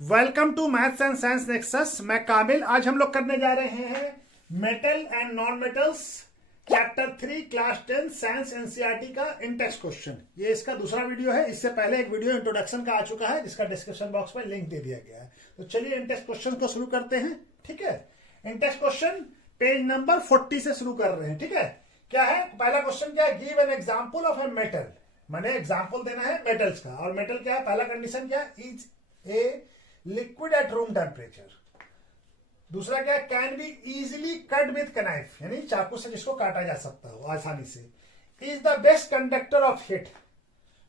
Welcome to maths and science nexus. मैं काबिल। आज हम लोग करने जा रहे हैं metal and non metals chapter 3 class 10 science NCERT का इंटेक्स क्वेश्चन। ये इसका दूसरा वीडियो है। इससे पहले एक वीडियो इंट्रोडक्शन का आ चुका है जिसका डिस्क्रिप्शन बॉक्स में लिंक दे दिया गया है। तो चलिए इंटेक्स क्वेश्चन को शुरू करते हैं। ठीक है, इंटेक्स क्वेश्चन पेज नंबर 40 से शुरू कर रहे हैं। ठीक है, क्या है पहला क्वेश्चन? क्या है? Give an example of a metal. मैंने एग्जाम्पल देना है मेटल्स का। और मेटल क्या है? पहला कंडीशन क्या है? Is a liquid at room temperature. दूसरा क्या है? Can be easily cut with knife, यानी चाकू से जिसको काटा जा सकता हो आसानी से। Is the best conductor of heat.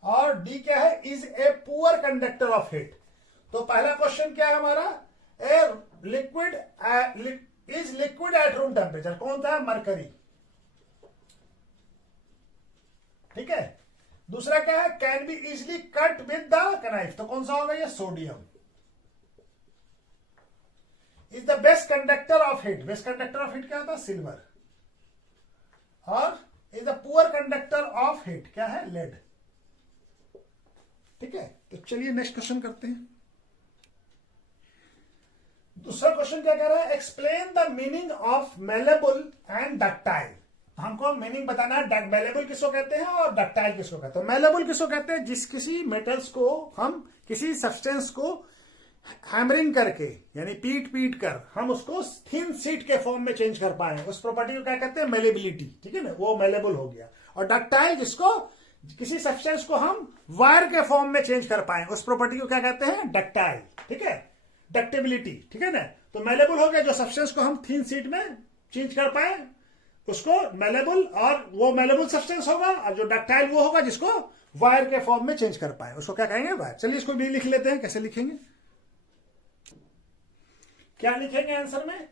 और डी क्या है? Is a poor conductor of heat. तो पहला क्वेश्चन क्या है हमारा? A liquid is liquid at room temperature. कौन सा? मरकरी। ठीक है। दूसरा क्या है? Can be easily cut with the knife. तो कौन सा होगा? ये sodium. Is the best conductor of heat. Best conductor of heat क्या होता है? सिल्वर। और is the poor conductor of heat क्या है? लेड। ठीक है, तो चलिए नेक्स्ट क्वेश्चन करते हैं। दूसरा क्वेश्चन क्या कह रहा है? Explain the meaning of malleable and ductile. हमको मीनिंग बताना है। मेलेबल किसको कहते हैं और डक्टाइल किसको कहते हैं? मेलेबल किसको कहते हैं? जिस किसी मेटल्स को हम किसी सब्सटेंस को हैमरिंग करके यानी पीट कर हम उसको थिन शीट के फॉर्म में चेंज कर पाए, उस प्रॉपर्टी को क्या कहते हैं? मेलेबिलिटी। ठीक है ना, वो मेलेबल हो गया। और डक्टाइल जिसको किसी सब्सटेंस को हम वायर के फॉर्म में चेंज कर पाए, उस प्रॉपर्टी को क्या कहते हैं? डक्टाइल। ठीक है, डक्टेबिलिटी। ठीक है ना, तो मेलेबल हो गया जो सब्सटेंस को हम थिन शीट में चेंज कर पाए उसको मेलेबल, और वो मेलेबल सब्सटेंस होगा। और जो डक्टाइल वो होगा जिसको वायर के फॉर्म में चेंज कर पाए, उसको क्या कहेंगे? वायर। चलिए इसको भी लिख लेते हैं। कैसे लिखेंगे? क्या लिखेंगे आंसर में?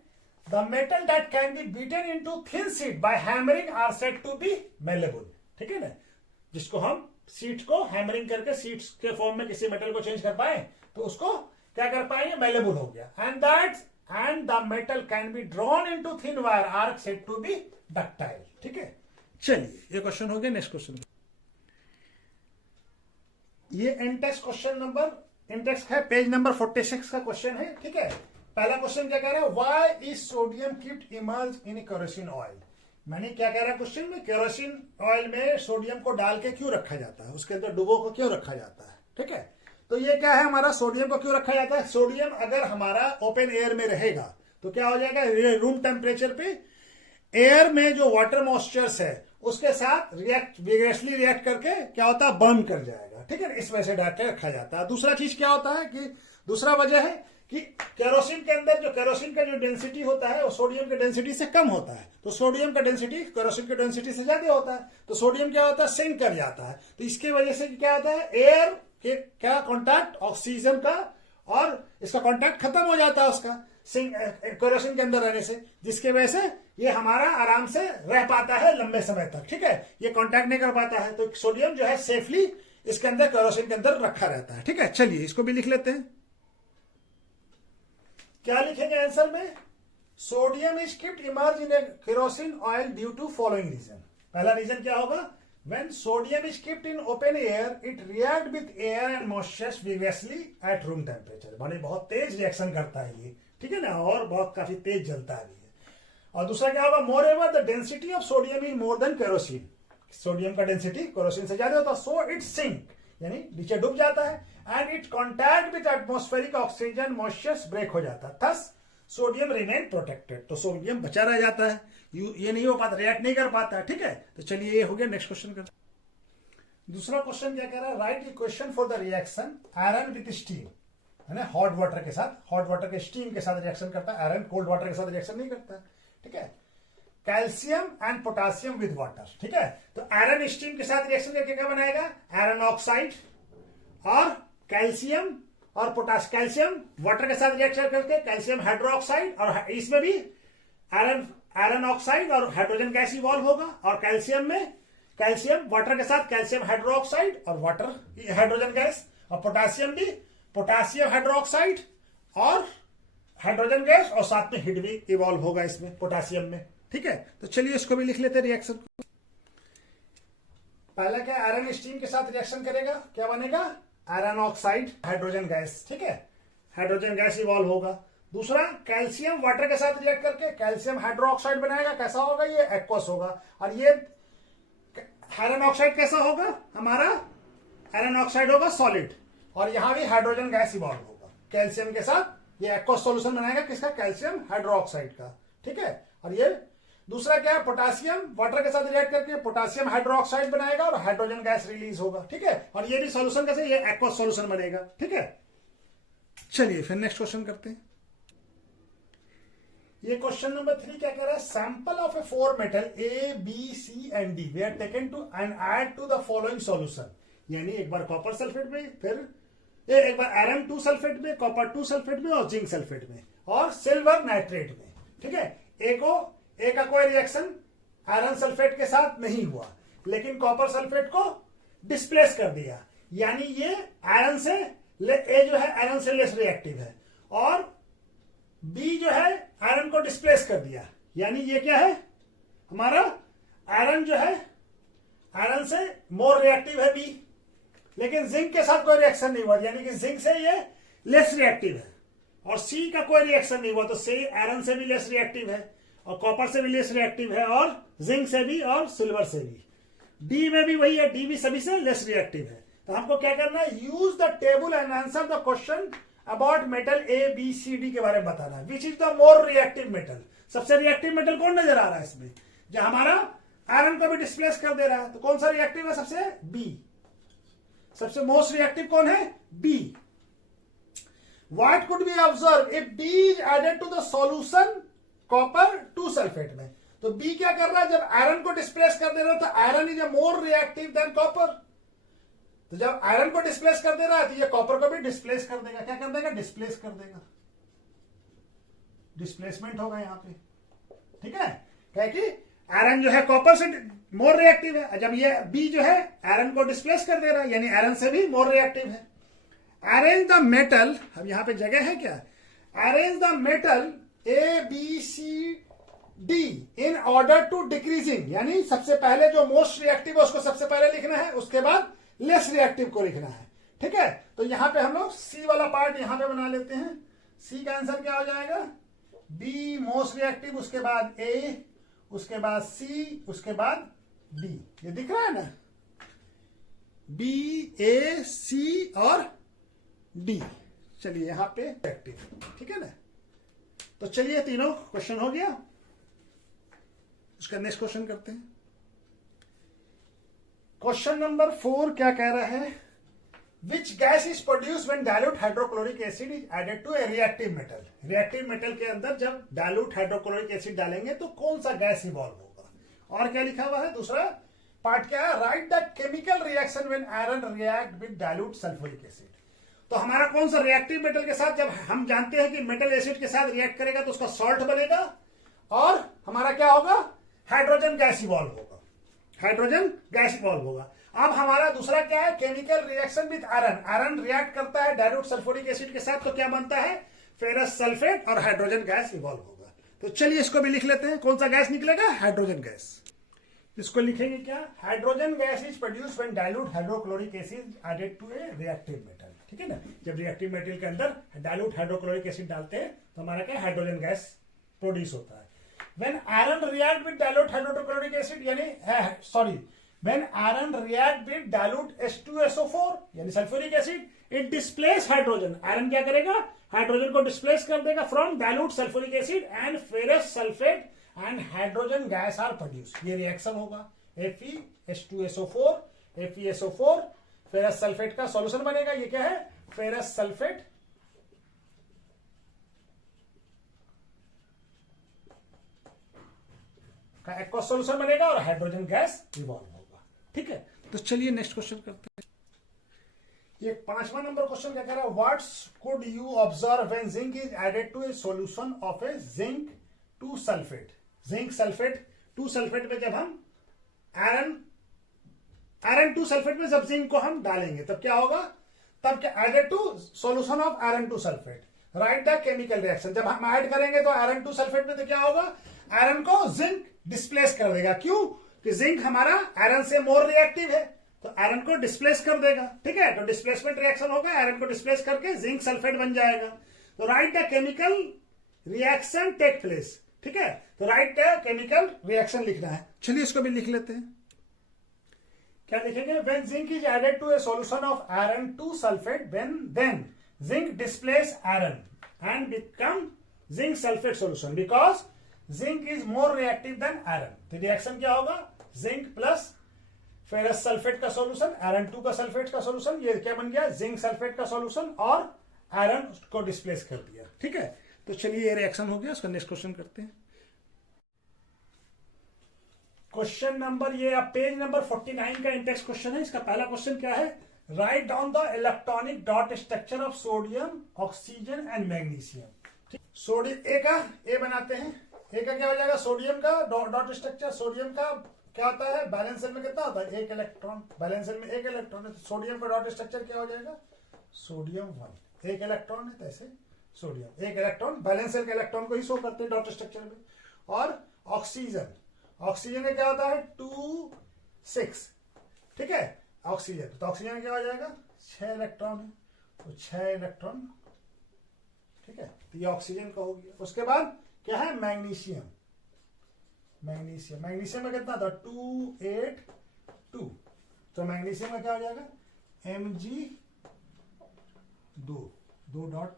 The metal that can be beaten into thin sheet by hammering are said to be malleable. ठीक है ना, जिसको हम शीट को हैमरिंग करके शीट के फॉर्म में किसी मेटल को चेंज कर पाए तो उसको क्या कर पाएंगे? मेलेबल हो गया। And the metal can be drawn into thin wire are said to be ductile. ठीक है, चलिए ये क्वेश्चन हो गया। नेक्स्ट क्वेश्चन, ये इंटेक्स क्वेश्चन नंबर इंटेक्स है पेज नंबर 46 का क्वेश्चन है। ठीक है, पहला क्वेश्चन क्या कह रहा है? Why is sodium keeped immerse in kerosene oil. मैंने क्या कह रहा है क्वेश्चन में? केरोसिन ऑयल में सोडियम को डाल के क्यों रखा जाता है, उसके अंदर डुबो को क्यों रखा जाता है? ठीक है, तो ये क्या है हमारा? सोडियम को क्यों रखा जाता है? सोडियम अगर हमारा ओपन एयर में रहेगा तो क्या हो जाएगा? रूम टेम्परेचर पे एयर में जो वाटर मॉइस्चर्स है उसके साथ विग्रेसली रिएक्ट करके क्या होता है? बर्न कर जाएगा। ठीक है, इस वजह से डाल के रखा जाता है। दूसरा चीज क्या होता है कि दूसरा वजह है कि केरोसिन के अंदर जो केरोसिन का जो डेंसिटी होता है वो सोडियम के डेंसिटी से कम होता है। तो सोडियम का डेंसिटी केरोसिन के डेंसिटी से ज्यादा होता है, तो सोडियम क्या होता है? सिंक कर जाता है। तो इसकी वजह से क्या होता है? एयर के क्या कॉन्टैक्ट ऑक्सीजन का, और इसका कॉन्टैक्ट खत्म हो जाता है उसका केरोसिन के अंदर रहने से, जिसके वजह से ये हमारा आराम से रह पाता है लंबे समय तक। ठीक है, ये कॉन्टैक्ट नहीं कर पाता है, तो सोडियम जो है सेफली इसके अंदर केरोसिन के अंदर रखा रहता है। ठीक है, चलिए इसको भी लिख लेते हैं। क्या लिखेंगे आंसर में? Sodium is kept immerse in a kerosene oil due to following reason. पहला रीजन क्या होगा? When sodium is kept in open air it react with air and moisture vigorously at room temperature. माने बहुत तेज reaction करता है ये। ठीक है ना, और बहुत काफी तेज जलता है ये। और दूसरा क्या होगा? More ever the density of sodium is more than kerosene. Sodium का डेंसिटी केरोसिन से ज्यादा होता है, सो इट सिंक यानी नीचे डूब जाता है। And it contact with atmospheric oxygen moisture break हो जाता है, थस सोडियम रिमेन प्रोटेक्टेड। तो सोडियम बचा रह जाता है, ये नहीं हो पाता, रिएक्ट नहीं कर पाता है। ठीक है, तो चलिए ये हो गया। नेक्स्ट क्वेश्चन कर। दूसरा क्वेश्चन क्या कह रहा है? Right equation for the reaction iron with steam. है ना, हॉट वाटर के साथ, हॉट वाटर के स्टीम के साथ रिएक्शन करता है, आयरन कोल्ड वाटर के साथ रिएक्शन नहीं करता है। ठीक है, calcium and potassium with water. ठीक है, तो आयरन स्टीम के साथ रिएक्शन करके क्या बनाएगा? Iron oxide. और कैल्शियम और पोटास कैल्शियम वाटर के साथ रिएक्शन करके कैल्शियम हाइड्रोक्साइड, और इसमें भी आयरन ऑक्साइड और हाइड्रोजन गैस इवॉल्व होगा। और कैल्शियम में कैल्शियम वाटर के साथ कैल्शियम हाइड्रोक्साइड और वाटर हाइड्रोजन गैस, और पोटासियम भी पोटासियम हाइड्रोक्साइड और हाइड्रोजन गैस, और साथ में हीट भी इवॉल्व होगा इसमें पोटासियम में। ठीक है, तो चलिए इसको भी लिख लेते हैं रिएक्शन को। पहला क्या? आयरन स्टीम के साथ रिएक्शन करेगा, क्या बनेगा? Iron oxide hydrogen gas. ठीक है, हाइड्रोजन गैस इवॉल्व होगा। दूसरा, कैल्शियम वाटर के साथ रिएक्ट करके कैल्शियम हाइड्रोक्साइड बनाएगा, कैसा होगा, ये एक्वस होगा। और ये आयरन ऑक्साइड कैसा होगा, हमारा आयरन ऑक्साइड होगा सॉलिड। और यहां भी हाइड्रोजन गैस इवॉल्व होगा कैल्शियम के साथ, ये एक्वस सॉल्यूशन बनाएगा किसका, कैल्शियम हाइड्रोक्साइड का। ठीक है। और ये दूसरा क्या है, पोटासियम वाटर के साथ रिएक्ट करके पोटासियम हाइड्रोक्साइड बनाएगा और हाइड्रोजन गैस रिलीज होगा। ठीक है। और ये भी सॉल्यूशन कैसे, ये एक्वस सॉल्यूशन बनेगा। ठीक है। चलिए फिर नेक्स्ट क्वेश्चन करते हैं। ये क्वेश्चन नंबर 3 क्या कह रहा है, sample of a 4 metal A B C and D we are taken to and add to the following solution. यानी एक बार कॉपर सल्फेट में, फिर एक बार आयरन 2 सल्फेट में, कॉपर 2 सल्फेट में और जिंक सल्फेट में और सिल्वर नाइट्रेट में। ठीक है। एक का कोई रिएक्शन आयरन सल्फेट के साथ नहीं हुआ, लेकिन कॉपर सल्फेट को डिस्प्लेस कर दिया, यानी ये आयरन से ए जो है आयरन से लेस रिएक्टिव है, और बी जो है आयरन को डिस्प्लेस कर दिया, यानी ये क्या है, हमारा आयरन जो है आयरन से मोर रिएक्टिव है बी, लेकिन जिंक के साथ कोई रिएक्शन नहीं हुआ, यानी कि जिंक से ये लेस रिएक्टिव है। और सी का कोई रिएक्शन नहीं हुआ, तो सी आयरन से भी लेस रिएक्टिव है और कॉपर से भी लेस रिएक्टिव है और जिंक से भी और सिल्वर से भी। डी में भी वही है, डी भी सभी से लेस रिएक्टिव है। तो हमको क्या करना है, use the table and answer the question about metal A B C D के बारे में बताना है। Which is the more reactive metal, सबसे रिएक्टिव मेटल कौन नजर आ रहा है इसमें, जो हमारा आयरन को भी डिस्प्लेस कर दे रहा है, तो कौन सा रिएक्टिव है, सबसे बी। सबसे मोस्ट रिएक्टिव कौन है, B. What could be observe if B is added to the solution copper 2 sulphate में। तो बी क्या कर रहा है, जब आयरन को डिस्प्लेस कर दे रहा है, तो iron is a more reactive than copper. तो जब आयरन को डिस्प्लेस कर दे रहा है, तो ये कॉपर को भी डिस्प्लेस कर देगा। क्या कर देगा, डिस्प्लेस कर देगा, डिस्प्लेसमेंट होगा यहां पे। ठीक है, क्या कि आयरन जो है कॉपर से मोर रिएक्टिव है, जब ये बी जो है आयरन को डिस्प्लेस कर दे रहा है, यानी आयरन से भी मोर रिएक्टिव है। अरेंज द मेटल, अब यहां पे जगह है क्या, arrange the metal A B C D in order to decreasing, यानी सबसे पहले जो मोस्ट रिएक्टिव है उसको सबसे पहले लिखना है, उसके बाद लेस रिएक्टिव को लिखना है। ठीक है। तो यहां पे हम लोग सी वाला पार्ट यहां पे बना लेते हैं। सी का आंसर क्या हो जाएगा, बी मोस्ट रिएक्टिव, उसके बाद ए, उसके बाद सी, उसके बाद डी। ये दिख रहा है ना, बी ए सी और डी। चलिए यहां पे रिएक्टिव, ठीक है ना। तो चलिए तीनों क्वेश्चन हो गया, उसका नेक्स्ट क्वेश्चन करते हैं। क्वेश्चन नंबर 4 क्या कह रहा है, which gas is produce when dilute hydrochloric acid is added to a reactive metal. Reactive metal के अंदर जब डाइल्यूट हाइड्रोक्लोरिक एसिड डालेंगे तो कौन सा गैस इवॉल्व होगा। और क्या लिखा हुआ है, दूसरा पार्ट क्या है, right the chemical reaction when iron react with dilute sulphuric acid. तो हमारा कौन सा रिएक्टिव मेटल के साथ, जब हम जानते हैं कि मेटल एसिड के साथ रिएक्ट करेगा तो उसका सॉल्ट बनेगा और हमारा क्या होगा, हाइड्रोजन गैस इवॉल्व होगा, हाइड्रोजन गैस इवॉल्व होगा। अब हमारा दूसरा क्या है, chemical reaction with iron. Iron react करता है डाइल्यूट सल्फ्यूरिक एसिड के साथ, तो क्या बनता है, फेरस सल्फेट और हाइड्रोजन गैस इवॉल्व होगा। तो चलिए इसको भी लिख लेते हैं, कौन सा गैस निकलेगा, हाइड्रोजन गैस। इसको लिखेंगे क्या, hydrogen gas is produce when dilute hydrochloric acid added to a reactive metal. ठीक है ना, जब रिएक्टिव मेटल के अंदर डाइल्यूट हाइड्रोक्लोरिक एसिड डालते हैं तो हमारा क्या, हाइड्रोजन गैस प्रोड्यूस होता है। When iron react with dilute hydrochloric acid, यानी when iron react with dilute H2SO4 यानी sulphuric acid, it displace hydrogen। Iron क्या करेगा, हाइड्रोजन को डिस्प्लेस कर देगा from dilute sulphuric acid and ferrous sulphate and hydrogen gas are produce. ये reaction होगा, FeH2SO4 FeSO4 ferrous sulphate का solution बनेगा। ये क्या है, फेरस सल्फेट का एक्वस सॉल्यूशन बनेगा और हाइड्रोजन गैस इवॉल्व होगा। ठीक है। तो चलिए नेक्स्ट क्वेश्चन करते हैं। ये 5वां नंबर क्वेश्चन क्या कह रहा है, what's could you observe when zinc is added to a solution of a zinc 2 sulphate. Zinc sulphate 2 sulphate में जब हम आयरन 2 सल्फेट में जब जिंक को हम डालेंगे तब क्या होगा, तब क्या, added to solution of iron 2 sulphate, right the chemical reaction. जब हम ऐड करेंगे तो आयरन 2 सल्फेट में तो क्या होगा, आयरन को जिंक डिस्प्लेस कर देगा। क्यों, कि जिंक हमारा आयरन से मोर रिएक्टिव है, तो आयरन को डिस्प्लेस कर देगा। ठीक है, तो डिस्प्लेसमेंट रिएक्शन होगा, आयरन को डिस्प्लेस करके जिंक सल्फेट बन जाएगा। तो right the chemical reaction take place, ठीक है, तो राइट द केमिकल रिएक्शन लिखना है। चलिए इसको भी लिख लेते हैं। क्या लिखेंगे? When zinc is added to a solution of iron 2 sulphate then zinc displace iron and become zinc sulphate solution because zinc is more reactive than iron. तो रिएक्शन क्या होगा? जिंक प्लस फेरस सल्फेट का solution, iron 2 का sulphate का solution, ये क्या बन गया? जिंक सल्फेट का सॉल्यूशन, और आयरन को डिस्प्लेस कर दिया। ठीक है, तो चलिए ये रिएक्शन हो गया। उसका नेक्स्ट क्वेश्चन करते हैं। क्वेश्चन नंबर, ये अब पेज नंबर 49 का इंडेक्स क्वेश्चन है। इसका पहला क्वेश्चन क्या है? Write down the electronic dot structure of sodium, oxygen and magnesium. Sodium A का ए बनाते हैं। ए का क्या हो जाएगा? सोडियम का डॉट स्ट्रक्चर। सोडियम का क्या होता है? बैलेंस शेल में कितना होता है? 1 इलेक्ट्रॉन। बैलेंस शेल में 1 इलेक्ट्रॉन है, तो सोडियम का डॉट स्ट्रक्चर क्या हो जाएगा? सोडियम 1। 1 इलेक्ट्रॉन है, तो ऐसे सोडियम 1 इलेक्ट्रॉन। बैलेंस शेल के इलेक्ट्रॉन को ही शो करते हैं डॉट स्ट्रक्चर में। और ऑक्सीजन, ऑक्सीजन में क्या होता है? 2 6, ठीक है, ऑक्सीजन। तो ऑक्सीजन में क्या हो जाएगा? 6 इलेक्ट्रॉन है, तो 6 इलेक्ट्रॉन, ठीक है, तो ये ऑक्सीजन का हो गया। उसके बाद क्या है? मैग्नीशियम। मैग्नीशियम, मैग्नीशियम में कितना था? 2 8 2, तो मैग्नीशियम में क्या हो जाएगा? Mg2 डॉट,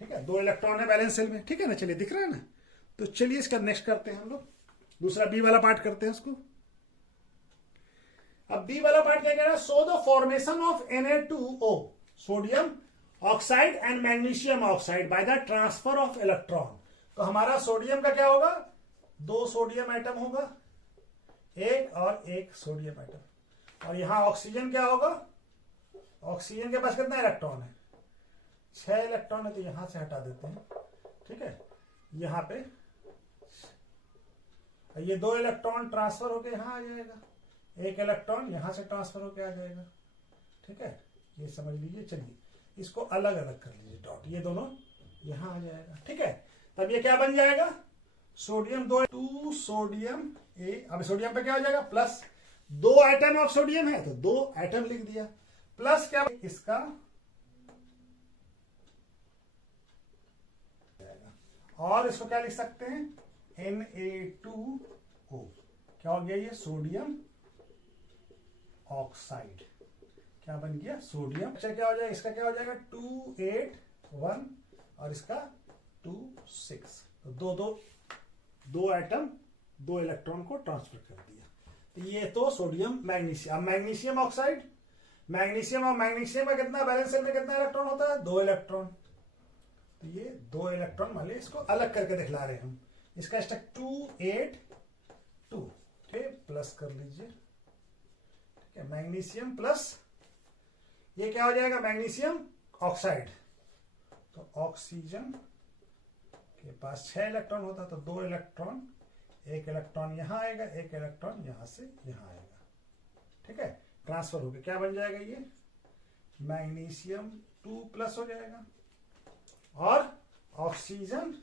ठीक है, 2 इलेक्ट्रॉन है बैलेंस सेल में। ठीक है ना, चलिए दिख रहा है ना। तो चलिए इसका नेक्स्ट करते हैं हम लोग। दूसरा बी वाला पार्ट करते हैं उसको। अब बी वाला पार्ट क्या कह रहा है? So the formation of Na2O, sodium oxide and magnesium oxide by the transfer of electron. तो हमारा सोडियम का क्या होगा? 2 सोडियम एटम होगा, 1 और 1 सोडियम एटम। और यहां ऑक्सीजन क्या होगा? ऑक्सीजन के पास कितना इलेक्ट्रॉन है? 6 इलेक्ट्रॉन है, तो यहां से हटा देते हैं। ठीक है, यहां पे ये 2 इलेक्ट्रॉन ट्रांसफर होके यहां आ जाएगा, 1 इलेक्ट्रॉन यहां से ट्रांसफर होके आ जाएगा। ठीक है, ये समझ लीजिए। चलिए इसको अलग अलग कर लीजिए, डॉट, ये दोनों यहां आ जाएगा। ठीक है, तब ये क्या बन जाएगा? सोडियम 2 सोडियम ए। अब सोडियम पे क्या हो जाएगा? प्लस 2 आइटम ऑफ सोडियम है, तो 2 आइटम लिख दिया। प्लस क्या इसका, और इसको क्या लिख सकते हैं? Na2O। क्या हो गया? ये सोडियम ऑक्साइड क्या बन गया? सोडियम। अच्छा क्या हो जाएगा? इसका क्या हो जाएगा? 2 8 1 और इसका 2 6, तो दो एटम 2 इलेक्ट्रॉन को ट्रांसफर कर दिया। तो ये तो सोडियम मैग्नीशियम। अब मैग्नीशियम ऑक्साइड, मैग्नीशियम और मैग्नीशियम में कितना बैलेंस सेल में कितना इलेक्ट्रॉन होता है? 2 इलेक्ट्रॉन। तो ये 2 इलेक्ट्रॉन वाले, इसको अलग करके दिखला रहे हैं हम। इसका स्ट्रक्चर 2 8 2, ठीक, प्लस कर लीजिए। ठीक है, मैग्नीशियम प्लस ये क्या हो जाएगा? Magnesium oxide. तो ऑक्सीजन के पास 6 इलेक्ट्रॉन होता, तो 2 इलेक्ट्रॉन, 1 इलेक्ट्रॉन यहां आएगा, 1 इलेक्ट्रॉन यहां से यहां आएगा। ठीक है, ट्रांसफर हो गया। क्या बन जाएगा? ये मैग्नीशियम 2 प्लस हो जाएगा, और ऑक्सीजन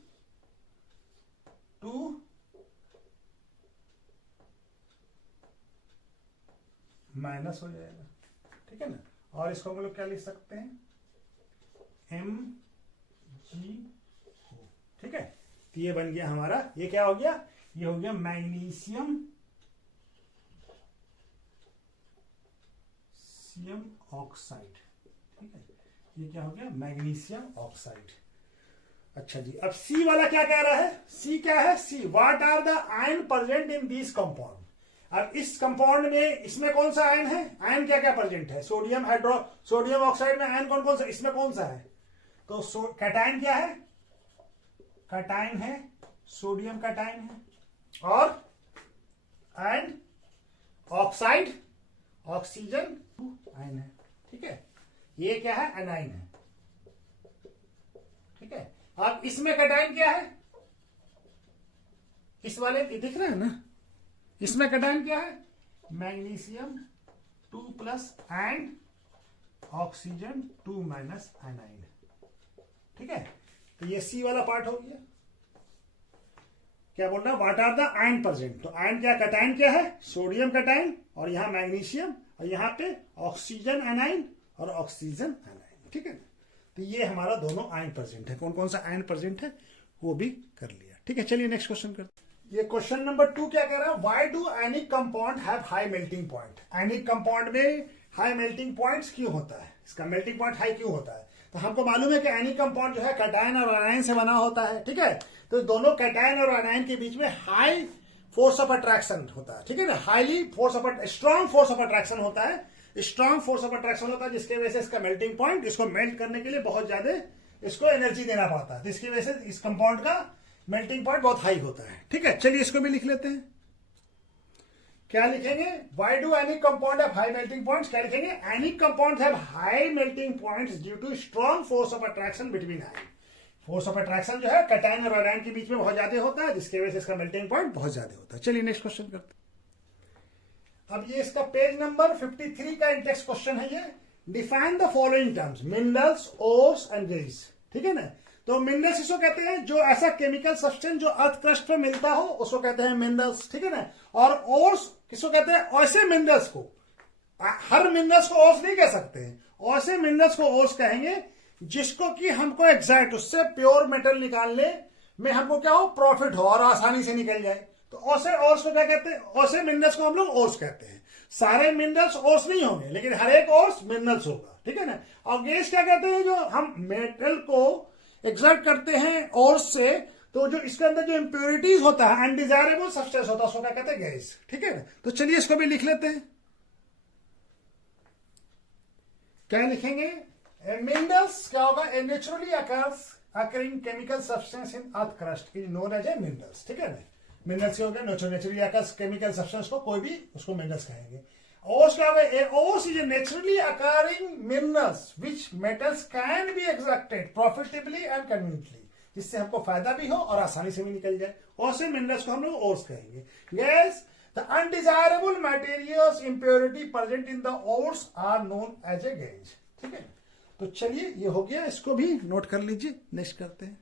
2 माइनस हो जाएगा। ठीक है ना, और इसको हम लोग क्या लिख सकते हैं? Mg। ठीक है, तो ये बन गया हमारा, ये क्या हो गया? ये हो गया मैग्नीशियम ऑक्साइड। ठीक है, ये क्या हो गया? Magnesium oxide. अच्छा जी, अब सी वाला क्या कह रहा है? सी क्या है? C, what are the ion present in this compound. अब इस कंपाउंड में, इसमें कौन सा आयन है? आयन क्या क्या प्रेजेंट है? सोडियम ऑक्साइड में आयन कौन कौन सा? इसमें कौन सा है? तो कैटायन क्या है? कैटायन है, सोडियम कैटायन है, और एंड ऑक्साइड ऑक्सीजन आयन है। ठीक है, ये क्या है? एनाइन है। ठीक है, अब इसमें कैटायन क्या है? इस वाले दिख रहा है ना, इसमें कैटायन क्या है? Magnesium 2 plus and oxygen 2 minus A9. ठीक है, तो ये सी वाला पार्ट हो गया। क्या बोल रहा है? What are the ion present. तो आयन क्या, कैटायन क्या है? सोडियम कैटायन, और यहां मैग्नीशियम, और यहां पे ऑक्सीजन एनाइन और ऑक्सीजन एनाइन। ठीक है, तो ये हमारा दोनों आयन प्रेजेंट है। कौन कौन सा आयन प्रेजेंट है वो भी कर लिया। ठीक है, चलिए नेक्स्ट क्वेश्चन करते हैं। ये क्वेश्चन नंबर 2 क्या कह रहा है, why do ionic compound have high melting point. Ionic compound में हाई मेल्टिंग पॉइंट्स क्यों होता है, इसका मेल्टिंग पॉइंट हाई क्यों होता है। तो हमको मालूम है कि आयनिक कंपाउंड जो है कैटायन और एनायन से बना होता है। ठीक है, तो दोनों कैटायन और एनायन के बीच में हाई फोर्स ऑफ अट्रैक्शन होता है। ठीक है ना, highly force of strong force of attraction होता है, स्ट्रॉन्ग फोर्स ऑफ अट्रैक्शन होता है, जिसके वजह से इसका मेल्टिंग पॉइंट, इसको मेल्ट करने के लिए बहुत ज्यादा इसको एनर्जी देना पड़ता है, जिसकी वजह से इस कंपाउंड का मेल्टिंग पॉइंट बहुत हाई होता है। ठीक है, चलिए इसको भी लिख लेते हैं। क्या लिखेंगे, why do ionic compound have high melting points. क्या लिखेंगे, ionic compound have high melting points due to strong force of attraction between ion. Force of attraction जो है कैटायन और एनायन के बीच में बहुत ज्यादा होता है, जिसकी वजह से इसका मेल्टिंग पॉइंट बहुत ज्यादा होता है। चलिए नेक्स्ट क्वेश्चन करते हैं। अब ये इसका पेज नंबर 53 का इंडेक्स क्वेश्चन है ये। Define the following terms, minerals, ores and gauge. ठीक है ना, तो मिनरल्स इसको कहते हैं जो ऐसा केमिकल सब्सटेंस जो अर्थ क्रस्ट पे मिलता हो उसको कहते हैं मिनरल्स। ठीक है ना, और ओर्स किसको कहते हैं, ऐसे मिनरल्स को, हर मिनरल्स को ओर्स नहीं कह सकते हैं, ऐसे मिनरल्स को ओर्स कहेंगे जिसको कि हमको एग्जैक्ट उससे प्योर मेटल निकालने में हमको क्या हो, प्रॉफिट हो और आसानी से निकल जाए। तो ऐसे ओर्स को क्या कहते हैं, ऐसे मिनरल्स को हम लोग ओर्स कहते हैं। सारे मिनरल्स ओर्स नहीं होंगे, लेकिन हर एक ओर्स मिनरल्स होगा। ठीक है ना, और गेज क्या कहते हैं, जो हम मेटल को एग्जैक्ट करते हैं ओर्स से, तो जो इसके अंदर जो इंप्योरिटीज होता है, अनडिजायरेबल सब्सटेंस होता है, उसको क्या कहते हैं, गैस। ठीक है ना, तो चलिए इसको भी लिख लेते हैं। क्या लिखेंगे, मिनरल्स क्या होगा, a naturally occurring chemical substance in earth crust is known as a minerals. ठीक है ना, मिनरल्स हो गया नेचुरली अकर्स केमिकल सब्सटेंस को कोई भी उसको मिनरल्स कहेंगे। ओर्स क्या होगा, ores is a naturally occurring minerals which metals can be extracted profitably and conveniently, जिससे हमको फायदा भी हो और आसानी से भी निकल जाए। ऐसे मिनरल्स को हम लोग ओर्स कहेंगे। Gas, the undesirable materials impurity present in the ores are known as a गेज। ठीक है, तो चलिए ये हो गया, इसको भी नोट कर लीजिए। नेक्स्ट करते हैं।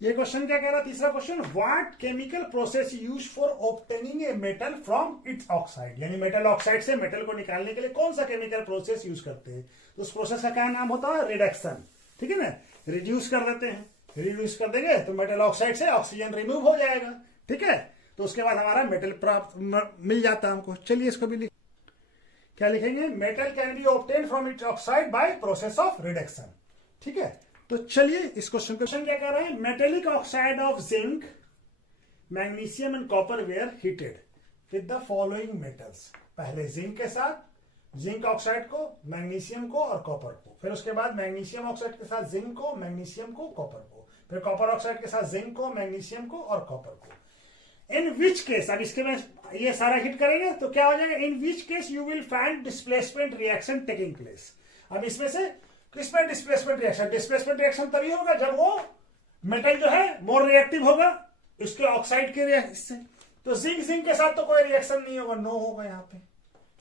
ये क्वेश्चन क्या कह रहा है, तीसरा question, what chemical process use for obtaining a metal from its oxide. यानी मेटल ऑक्साइड से मेटल को निकालने के लिए कौन सा केमिकल प्रोसेस यूज करते हैं। तो उस प्रोसेस का क्या नाम होता है, रिडक्शन। ठीक है ना, रिड्यूस कर देते हैं, रिड्यूस कर देंगे तो मेटल ऑक्साइड से ऑक्सीजन रिमूव हो जाएगा। ठीक है, तो उसके बाद हमारा मेटल प्राप्त मिल जाता है हमको। चलिए इसको भी क्या लिखेंगे, metal can B obtain from its oxide by process of reduction. ठीक है, तो चलिए इस क्वेश्चन क्या कर रहे हैं, metallic oxide of zinc, magnesium and copper were heated with the following metals. पहले जिंक के साथ, जिंक ऑक्साइड को, मैग्नीशियम को और कॉपर को, फिर उसके बाद मैग्नीशियम ऑक्साइड के साथ जिंक को, मैग्नीशियम को, कॉपर को, फिर कॉपर ऑक्साइड के साथ जिंक को, मैग्नीशियम को और कॉपर को। इन विच केस, अब इसके में ये सारा हिट करेंगे तो क्या हो जाएगा, in which case you will find displacement reaction taking place. अब इसमें से किसमें डिस्प्लेसमेंट रिएक्शन, डिस्प्लेसमेंट रिएक्शन तभी होगा जब वो मेटल जो है मोर रिएक्टिव होगा इसके ऑक्साइड के रिएक्शन। तो जिंक के साथ तो कोई रिएक्शन नहीं होगा, नो होगा यहाँ पे।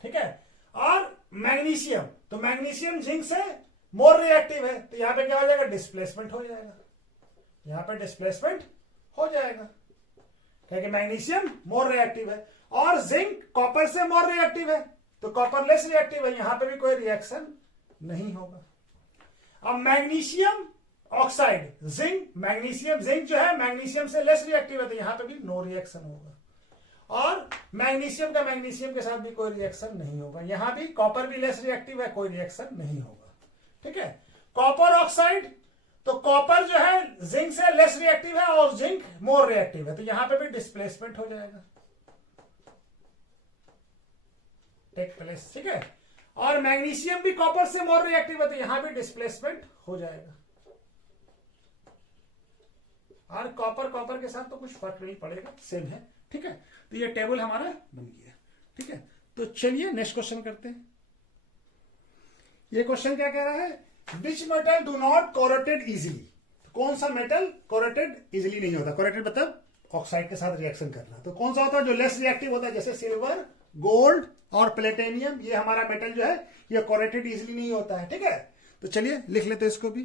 ठीक है, और मैग्नीशियम, तो मैग्नीशियम जिंक से मोर रिएक्टिव है, तो यहाँ पे क्या हो जाएगा, डिस्प्लेसमेंट हो जाएगा। यहाँ पे डिस्प्लेसमेंट हो जाएगा क्योंकि मैग्नीशियम मोर रिएक्टिव है, और जिंक कॉपर से मोर रिएक्टिव है, तो कॉपर लेस रिएक्टिव है, यहां पे भी कोई रिएक्शन नहीं होगा। अब मैग्नीशियम ऑक्साइड, मैग्नीशियम जिंक जो है मैग्नीशियम से लेस रिएक्टिव है, तो यहां पे भी नो रिएक्शन होगा, और मैग्नीशियम का मैग्नीशियम के साथ भी कोई रिएक्शन नहीं होगा। यहां भी कॉपर भी लेस रिएक्टिव है, कोई रिएक्शन नहीं होगा। ठीक है, कॉपर ऑक्साइड, तो कॉपर जो है जिंक से लेस रिएक्टिव है और जिंक मोर रिएक्टिव है, तो यहां पे भी डिस्प्लेसमेंट हो जाएगा, टेक प्लेस। ठीक है, और मैग्नीशियम भी कॉपर से मोर रिएक्टिव है, तो यहां भी डिस्प्लेसमेंट हो जाएगा, और कॉपर के साथ तो कुछ फर्क नहीं पड़ेगा, सेम है। ठीक है, तो ये टेबल हमारा बन गया। ठीक है, तो चलिए नेक्स्ट क्वेश्चन करते हैं। ये क्वेश्चन क्या कह रहा है, which metal do not corroded easily. कौन सा मेटल कोरेटेड इजिली नहीं होता, कोरेटेड मतलब ऑक्साइड के साथ रिएक्शन करना, तो कौन सा होता है जो लेस रिएक्टिव होता है, जैसे सिल्वर, गोल्ड और प्लेटिनियम, ये हमारा मेटल जो है ये कोरेटेड इजिली नहीं होता है। ठीक है, तो चलिए लिख लेते हैं इसको भी।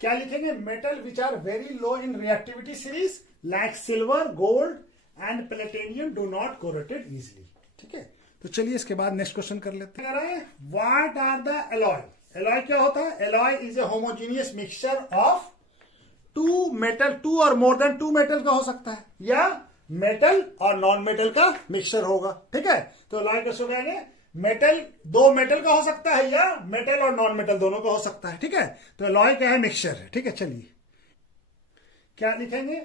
क्या लिखेंगे, metal which are very low in reactivity series like silver, gold and platinum do not corroded easily. ठीक है, तो चलिए इसके बाद नेक्स्ट क्वेश्चन कर लेते हैं। What are the alloy? Alloy क्या होता है? Alloy is a homogeneous mixture of two metal, two or more then to metal का हो सकता है, या मेटल और नॉन मेटल का मिक्सचर होगा। ठीक है, तो एलॉय कैसे हो जाएंगे? मेटल, दो मेटल का हो सकता है या मेटल और नॉन मेटल दोनों का हो सकता है। ठीक है, तो एलॉय क्या है? मिक्सचर है। ठीक है, चलिए क्या लिखेंगे?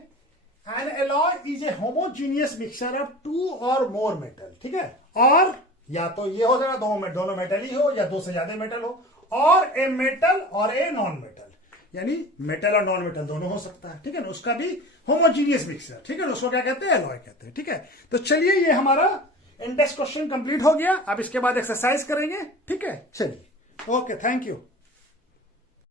An alloy is a homogeneous mixture of two or more metal. ठीक है, और या तो ये हो जाएगा दोनों मेटल ही हो, या दो से ज्यादा मेटल हो, और ए मेटल और ए नॉन मेटल, यानी मेटल और नॉन मेटल दोनों हो सकता है। ठीक है ना, उसका भी होमोजीनियस मिक्सचर। ठीक है ना, उसको क्या कहते हैं? एलॉय कहते हैं। ठीक है, तो चलिए ये हमारा इंडेक्स क्वेश्चन कंप्लीट हो गया। अब इसके बाद एक्सरसाइज करेंगे। ठीक है, चलिए, ओके, थैंक यू।